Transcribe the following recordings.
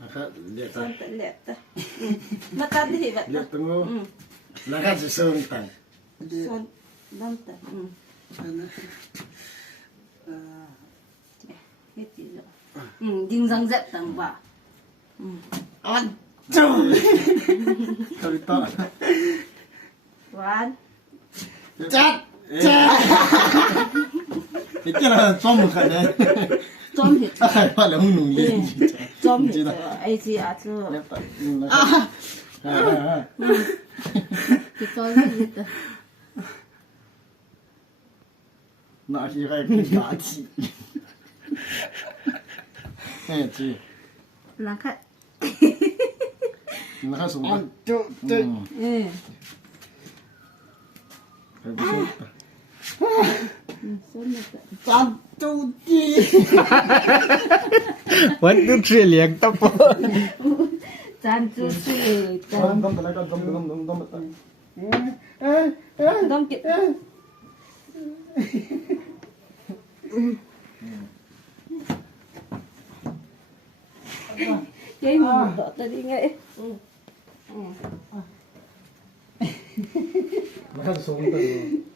นะครับเรียก son tự lẹp ta nó ta thì vậy เรียกตัวงูแล้วก็จะเสริมตัง son đâm ta hết gì rồi dinh răng dẹp tầng vào อันจุ๊บทวิตต่อ one จัดเห็นจะเราต้มกันเลย tôm thịt ถ้าใครพลาดแล้วมึงหนุ่มเลี้ยง tôm thịt ai gì à chứ เรียกตัง thì coi cái gì ta หน้าที่ใครเป็นกาจีเฮ้ยจี là khách นะครับสูงกันจุ๊บจุ๊บใครเป็นสูง son đượcจัดจุ๊บจี วันดูเสียเลี้ยงตะปน chan chu chi ต้มต้มอะไรกันต้มต้มต้มต้มต้ม đâm kịp chơi hùm đỏ ta đi ngay นะครับสูงตัว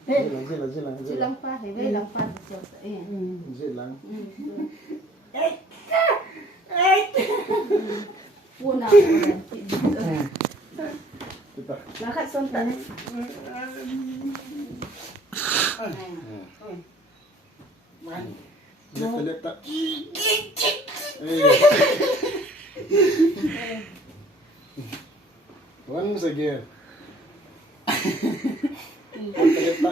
เฮ้ยหลังสิหลังสิหลังสิ chỉ lăng pha thì với lăng pha thì chiều sẽสิหลัง buồn nào ติดต่อ là khách son tận เล็บเล็บตะเอ้ย once again เล็บตะ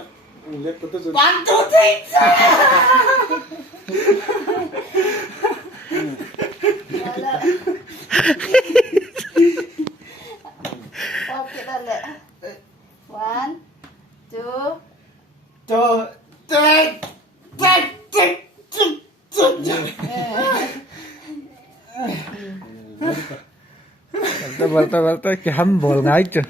เล็บตะตัวสุด one two three ok đó lệ one two โจเจ๊เจ๊เจ๊เจ๊เจ๊เจ๊ Balta ki ham bol ngai chu.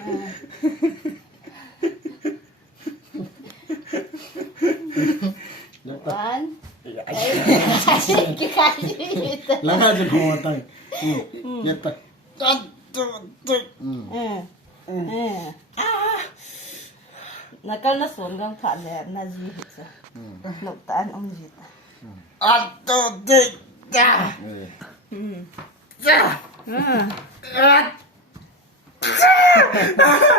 one cái cái gì ta แล้วก็จะพอตังเล็บตะจัดจุ๊บจุ๊บ nó cái nó xuống găng phản này là gì hết rồi lục tan ông gì ta อัดตัวเจ๊จ้าจ้า